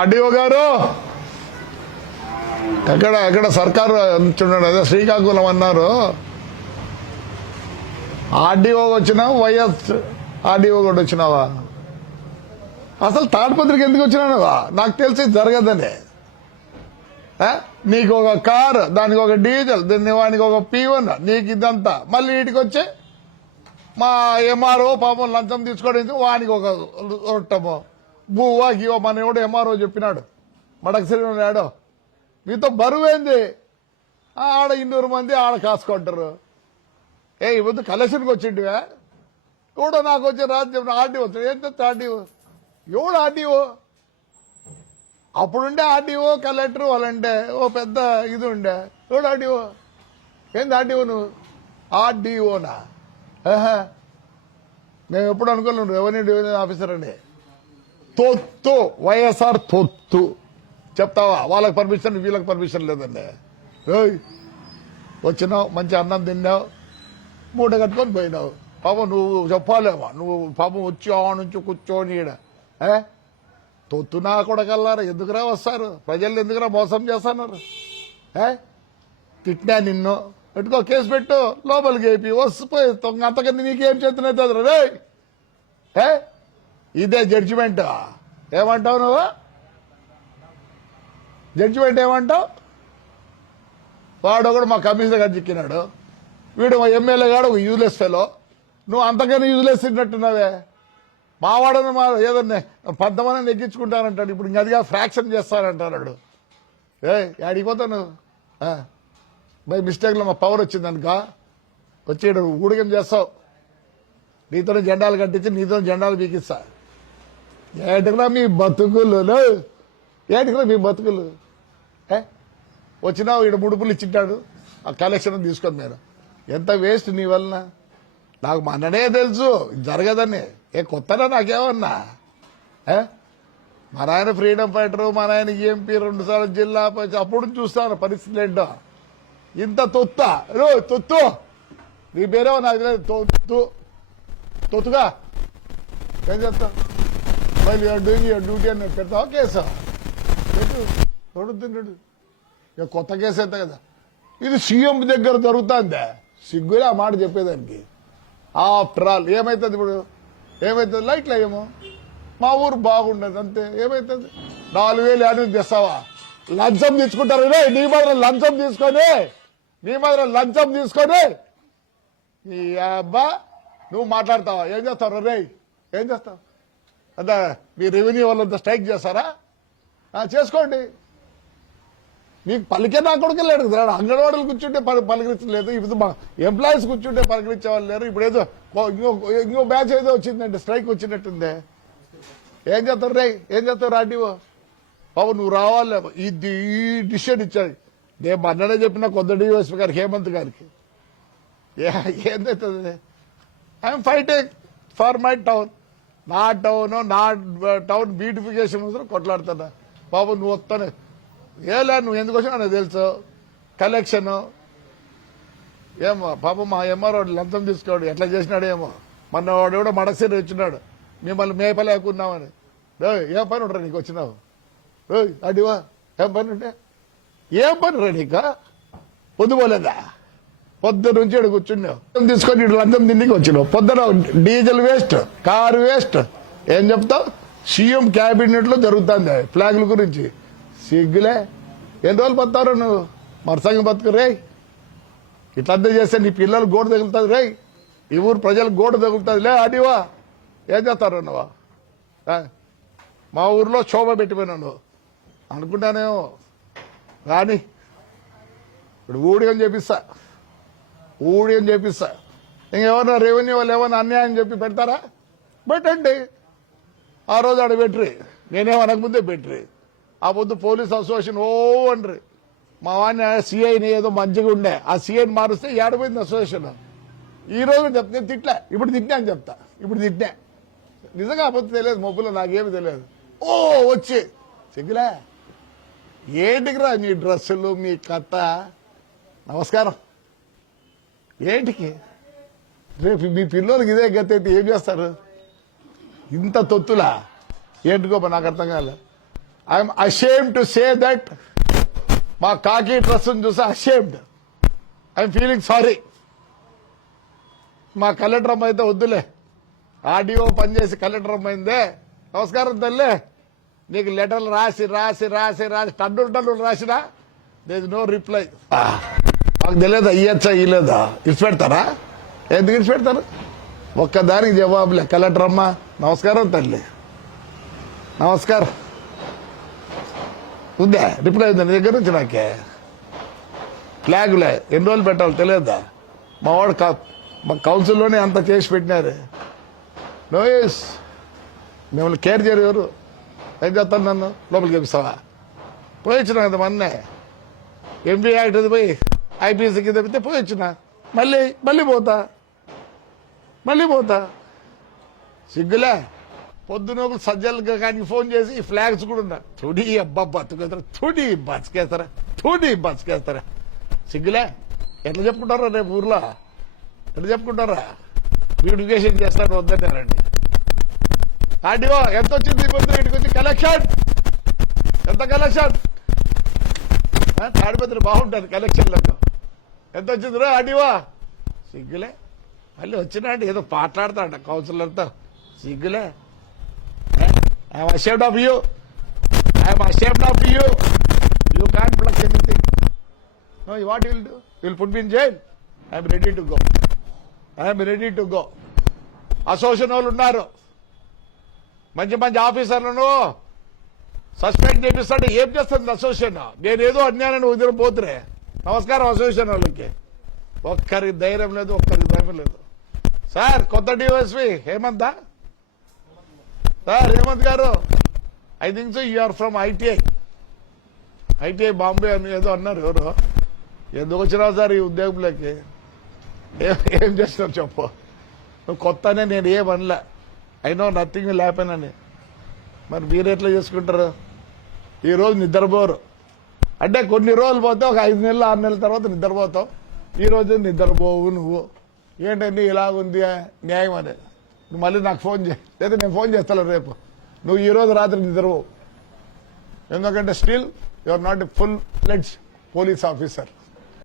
RDO గారు ఎక్కడ సర్కారు చూడండి, అదే శ్రీకాకుళం అన్నారు. ఆర్డీఓ వచ్చినావు, వైఎస్ ఆర్డీఓ కూడా వచ్చినావా? అసలు తాడిపత్రికి ఎందుకు వచ్చినావా? నాకు తెలిసి జరగదని. నీకు ఒక కారు, దానికి ఒక డీజిల్, వానికి ఒక పీవన్, నీకు ఇదంతా. మళ్ళీ వీటికి వచ్చి మా ఎంఆర్ఓ పాపం లంచం తీసుకోవడానికి వానికి ఒక రొట్టము బువ్వాకి మన ఎవడు ఎంఆర్ఓ చెప్పినాడు మడకసిరి ఆడో. మీతో బరువేంది? ఆడ 200 మంది ఆడ కాసుకుంటారు. ఈ వద్దు కలెక్షన్కి వచ్చింటివా? ఎవడో నాకు వచ్చి రాజ్యం ఆర్డీఓ వచ్చాడు. ఏం చెప్తా ఆర్డీఓ? ఎవడు ఆర్డీఓ? అప్పుడుండే ఆర్డీఓ కలెక్టర్ వాళ్ళంటే ఓ పెద్ద ఇది ఉండే. ఎవడు ఆర్డీఓ? ఏంది ఆర్డీఓ? నువ్వు ఆర్డీఓనా? మేము ఎప్పుడు అనుకోలేము రెవెన్యూ డివిజన్ ఆఫీసర్ అని. తొత్తు వైఎస్ఆర్ తొత్తు చెప్తావా? వాళ్ళకి పర్మిషన్, వీళ్ళకి పర్మిషన్ లేదండి. వచ్చినావు, మంచి అన్నం తిన్నావు, మూట కట్టుకొని పోయినావు. పాపం నువ్వు చెప్పాలేమో, నువ్వు పాపం వచ్చి ఆ నుంచి కూర్చొని ఈడ తొత్తునా కొడగల్లారా? ఎందుకురా వస్తారు? ప్రజలు ఎందుకురా మోసం చేస్తున్నారు? తిట్టినా నిన్ను పెట్టుకో, కేసు పెట్టు, లోపలికి అయిపోయి వస్తుపోయి అంతకన్నా నీకేం చేతున్నది రే? ఇదే జడ్జిమెంట్. ఏమంటావు నువ్వు? జడ్జిమెంట్ ఏమంటావు? వాడు కూడా మా కమిషనర్ గారు చిక్కినాడు, వీడు మా ఎమ్మెల్యే గాడు ఒక యూజ్లెస్ ఫెలో. నువ్వు అంతకన్నా యూజ్లెస్ తిన్నట్టున్నావే. మావాడని మా ఏదన్నా 10 మందిని ఎక్కించుకుంటానంటాడు. ఇప్పుడు ఇంకదిగా ఫ్రాక్షన్ చేస్తానంటాడు. యాడికి పోతాను? బై మిస్టేక్లో మా పవర్ వచ్చిందనుక వచ్చి ఊడిగం చేస్తావు. నీతోనే జెండాలు కట్టించి నీతో జెండాలు బీకిస్తా. ఏటికరా మీ బతుకులు? ఏటికరా మీ బతుకులు? వచ్చినావు, ఈడ ముడుపులు ఇచ్చింటాడు, ఆ కలెక్షన్ తీసుకొని మీరు ఎంత వేస్ట్ నీ వలన. నాకు మొన్ననే తెలుసు జరగదని. కొత్తనా నాకేమన్నా? మా నాయన ఫ్రీడమ్ ఫైటరు, మా నాయన ఎంపీ 2 సార్లు జిల్లా అప్పుడు చూస్తాను పరిస్థితులు ఏంటో. ఇంత తొత్త తొత్తు నీ పేరేమో నాకు తెలియదు. తొత్తుగా ఏం చేస్తా? మళ్ళీ డ్యూటీ అని పెడతావా? కేసా పెట్టు, తొడుతున్నాడు. ఇక కొత్త కేసు అయితే కదా. ఇది సీఎం దగ్గర జరుగుతుందే. సిగ్గులే ఆ మాట చెప్పేదానికి. ఆఫ్టర్ ఆల్ ఏమవుతుంది ఇప్పుడు? ఏమవుతుంది? లైట్లు ఏమో మా ఊరు బాగుండదు అంతే. ఏమవుతుంది? 4000 యాడ్ తెస్తావా? లంచం తీసుకుంటారు. నీ మాత్రం లంచం తీసుకొని ఈ అబ్బా నువ్వు మాట్లాడతావా? ఏం చేస్తావు రే? ఏం చేస్తావు? అదే మీ రెవెన్యూ వాళ్ళంతా స్ట్రైక్ చేస్తారా? చేసుకోండి. మీకు పలికే నా కొడుకు లేడు. అంగన్వాడీలు కూర్చుంటే పలకరించలేదు. ఇప్పుడు మా ఎంప్లాయీస్ కూర్చుంటే పలకరించే వాళ్ళు లేరు. ఇప్పుడు ఏదో ఇంకో బ్యాచ్ ఏదో వచ్చిందండి, స్ట్రైక్ వచ్చినట్టుంది. ఏం చేస్తారు రే? ఏం చేస్తారు ఆర్డీఓ? బాబు నువ్వు రావాలి. ఈ డిసిషన్ ఇచ్చాడు. నేను మొన్ననే చెప్పిన కొత్త డిఎస్పీ గారు హేమంత్ గారికి. ఏందవుతుంది? I'm fighting for my town. నా టౌన్ బ్యూటిఫికేషన్ కోసం కొట్లాడుతున్నా. బాబు నువ్వు వస్తాను ఏలే, నువ్వు ఎందుకు వచ్చినా నాకు తెలుసు. కలెక్షన్ ఏమో పాపం మా ఎంఆర్ఓ లంచం తీసుకోడు, ఎట్లా చేసినాడేమో. మొన్న వాడు కూడా మడకసిరి వచ్చినాడు, మిమ్మల్ని మేపలేకున్నామని. ఏం పని ఉంటారా నీకు వచ్చినావు? అడివా ఏం పని ఉంటే ఏం పని రా నీకు? పొద్దుపోలేదా? పొద్దు నుంచి ఇక్కడ కూర్చున్నావు తీసుకొని ఇటు లంచం తిండికి వచ్చినావు. పొద్దున డీజిల్ వేస్ట్, కారు వేస్ట్. ఏం చెప్తావు? సీఎం క్యాబినెట్ లో జరుగుతుంది ఫ్లాగ్ల గురించి. సిగ్గులే. ఎన్ని రోజులు బతారు నువ్వు? మరసంగా బతుకు రే. ఇట్లంతా చేస్తే నీ పిల్లలు గోడ తగులుతుంది రే. ఈ ఊరు ప్రజలకు గోడ తగులుతుంది లే. అడివా ఏం చేస్తారు నువ్వు? మా ఊర్లో శోభ పెట్టిపోయినావు నువ్వు అనుకుంటానేమో. కానీ ఇప్పుడు ఊడిగం చేపిస్తా. ఇంకేమన్నా రెవెన్యూ వాళ్ళు ఏమన్నా అన్యాయం చెప్పి పెడతారా? పెట్టండి. ఆ రోజు ఆడ పెట్టరి, నేనేమనకముందే పెట్టరి. ఆ పొద్దు పోలీస్ అసోసియేషన్ అండ్రి. మా వాడిని సిఐని ఏదో మంచిగా ఉండే, ఆ సిఐని మారుస్తే ఏడపోయింది అసోసియేషన్. ఈ రోజు చెప్తే తిట్లే, ఇప్పుడు తిట్టినా అని చెప్తా. ఇప్పుడు తిట్టినా నిజంగా అబద్ధం తెలియదు, మొబ్బులో నాకేమి తెలియదు. వచ్చి సిగ్గులే. ఏంటికిరా మీ డ్రెస్సులు, మీ కథ? నమస్కారం. ఏంటికి రేపు మీ పిల్లలకి ఇదే గతి అయితే ఏం చేస్తారు? ఇంత తొత్తులా? ఏంటికో నాకు అర్థం కాలే. I'm ashamed to say that మా కాకి డ్రెస్ చూసి అషేమ్డ్. I'm feeling sorry. మా కలెక్టర్ అమ్మ అయితే వద్దులే, ఆర్డీఓ పనిచేసి కలెక్టర్ అమ్మైందే. నమస్కారం తల్లే, నీకు లెటర్లు రాసి రాసి రాసి రాసి టన్నులు రాసినా దేర్ ఇస్ నో రిప్లై. మాకు తెలియదా ఇయ్యచ్చా ఇయ్యలేదా? ఇడిచిపెడతారా? ఎందుకు ఇడిచిపెడతారు? ఒక్కదానికి జవాబులే. కలెక్టర్ అమ్మ నమస్కారం తల్లి, నమస్కారం. ఉందా రిప్లై? ఉందా నీ దగ్గర నుంచి? నాకే ఫ్లాగులే ఎన్ని రోజులు పెట్టాలి తెలియదా? మా వాడు మా కౌన్సిల్లోనే అంత చేసి పెట్టినారు. No use. మిమ్మల్ని కేర్ చేయరు ఎవరు. ఏం చేస్తాను? నన్ను లోపలికి పంపిస్తావా? పోయి వచ్చిన కదా మొన్నే ఎంపీ యాక్ట్ పోయి ఐపీఎస్సీ కింద పెడితే పోయి వచ్చిన. మళ్ళీ పోతా. సిగ్గులే. పొద్దునోకులు సజ్జలుగా కానీ ఫోన్ చేసి ఈ ఫ్లాగ్స్ కూడా ఉన్నా తుడి అబ్బా బతుకేస్తారా, తుడి బతికేస్తారా. సిగ్గులే. ఎట్లా చెప్పుకుంటారా రేపు ఊర్లో? ఎట్లా చెప్పుకుంటారా? బ్యూటిఫికేషన్ చేస్తారు వద్దన్నారండి. ఆర్డీఓ ఎంత వచ్చింది పొద్దున ఇంటికి వచ్చి? కలెక్షన్ ఎంత? కలెక్షన్ తాడిపత్రి బాగుంటుంది కలెక్షన్లకు. ఎంత వచ్చింది రా ఆర్డీఓ? సిగ్గులే. మళ్ళీ వచ్చినాడు ఏదో మాట్లాడతాడ కౌన్సిలర్తో. సిగ్గులే. I'm ashamed of you. You can't pluck anything. No, what you will do? You will put me in jail. I am ready to go. Association వాళ్ళు ఉన్నారు, మంచి ఆఫీసర్లను సస్పెండ్ చేపిస్తాడు. ఏం చేస్తుంది అసోసియేషన్? నేనేదో అన్యాయాన్ని ఉదయం పోతురే. నమస్కారం అసోసియేషన్ వాళ్ళకి. ఒక్కరికి ధైర్యం లేదు, సార్ కొత్త DySP Hemant sir, Hemanth garu I think so you are from ITI Bombay అని ఏదో అన్నారు. ఎవరు ఎందుకు వచ్చినావు సార్ ఈ ఉద్యోగంలోకి? ఏం చేస్తున్నావు చెప్పు. నువ్వు కొత్తనే, నేను ఏమనలే. I know nothing will happen అని. మరి మీరు ఎట్లా చేసుకుంటారు? ఈరోజు నిద్రపోరు అంటే కొన్ని రోజులు పోతే ఒక 5 నెలలు 6 నెలల తర్వాత నిద్రపోతావు. ఈ రోజు నిద్రపోవు నువ్వు. ఏంటండి ఇలాగుంది న్యాయం అనేది? నువ్వు మళ్ళీ నాకు ఫోన్ చేయి, లేదా నేను ఫోన్ చేస్తాను రేపు. నువ్వు ఈ రోజు రాత్రి నిద్రపోవు. ఎందుకంటే still you are not a full fledged police officer.